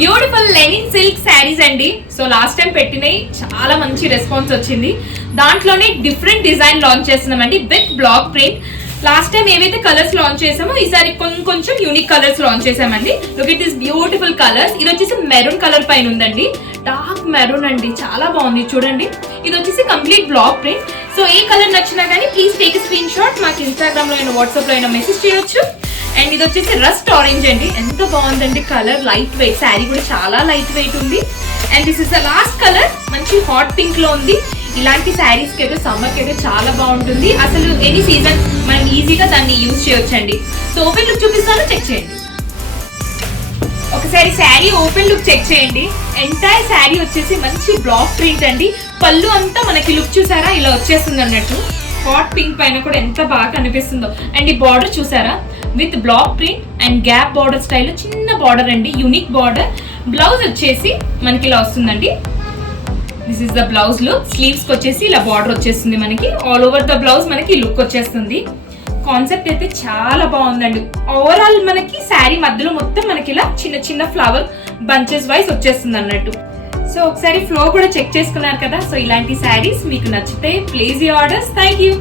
Beautiful Lenin silk saris అండి. So last time పెట్టినవి చాలా మంచి రెస్పాన్స్ వచ్చింది. దాంట్లోనే డిఫరెంట్ డిజైన్ లాంచ్ చేస్తున్నామండి with black print. Last time ఏవైతే కలర్స్ లాంచ్ చేసామో ఈసారి కొంచెం యూనిక్ కలర్స్ లాంచ్ చేసామండి. Look it this beautiful colours. ఇది వచ్చేసి మెరూన్ కలర్ పైన ఉందండి, డార్క్ మెరూన్ అండి, చాలా బాగుంది చూడండి. ఇది వచ్చేసి కంప్లీట్ బ్లాక్ ప్రింట్. సో ఏ కలర్ నచ్చినా కానీ ప్లీజ్ టేక్ స్క్రీన్ షాట్, మాకు ఇన్స్టాగ్రామ్ లో అయినా వాట్సాప్ లో అయినా మెసేజ్ చేయొచ్చు. అండ్ ఇది వచ్చేసి రస్ట్ ఆరెంజ్ అండి, ఎంత బాగుందండి కలర్, లైట్ వెయిట్, శారీ కూడా చాలా లైట్ వెయిట్ ఉంది. And this is the last colour, మంచి హాట్ పింక్ లో ఉంది. ఇలాంటి శారీస్ కి అయితే సమ్మర్ కి అయితే చాలా బాగుంటుంది. అసలు ఎనీ సీజన్ మనం ఈజీగా దాన్ని యూజ్ చేయొచ్చండి. సో ఓపెన్ లుక్ చూపిస్తాను, చెక్ చేయండి. ఒకసారి శారీ ఓపెన్ లుక్ చెక్ చేయండి. ఎంటైర్ శారీ వచ్చేసి మంచి బ్లాక్ ప్రింట్ అండి. పళ్ళు అంతా మనకి లుక్ చూసారా ఇలా వచ్చేస్తుంది అన్నట్టు. హాట్ పింక్ పైన కూడా ఎంత బాగా కనిపిస్తుందో. అండ్ ఈ బార్డర్ చూసారా with black print and gap border style, చిన్న బార్డర్ అండి, యూనిక్ బార్డర్. బ్లౌజ్ వచ్చేసి మనకి ఇలా వస్తుందండి. This is the blouse look. Sleeves కి వచ్చేసి ఇలా బార్డర్ వచ్చేస్తుంది మనకి. ఆల్ ఓవర్ ద బ్లౌజ్ మనకి లుక్ వచ్చేస్తుంది. కాన్సెప్ట్ అయితే చాలా బాగుందండి. ఓవరాల్ మనకి శారీ మధ్యలో మొత్తం మనకి ఇలా చిన్న చిన్న ఫ్లవర్ బంచెస్ వైస్ వచ్చేస్తుంది అన్నట్టు. సో ఒకసారి ఫ్లో కూడా చెక్ చేసుకున్నారు కదా. సో ఇలాంటి శారీస్ మీకు నచ్చితే place your orders. Thank you.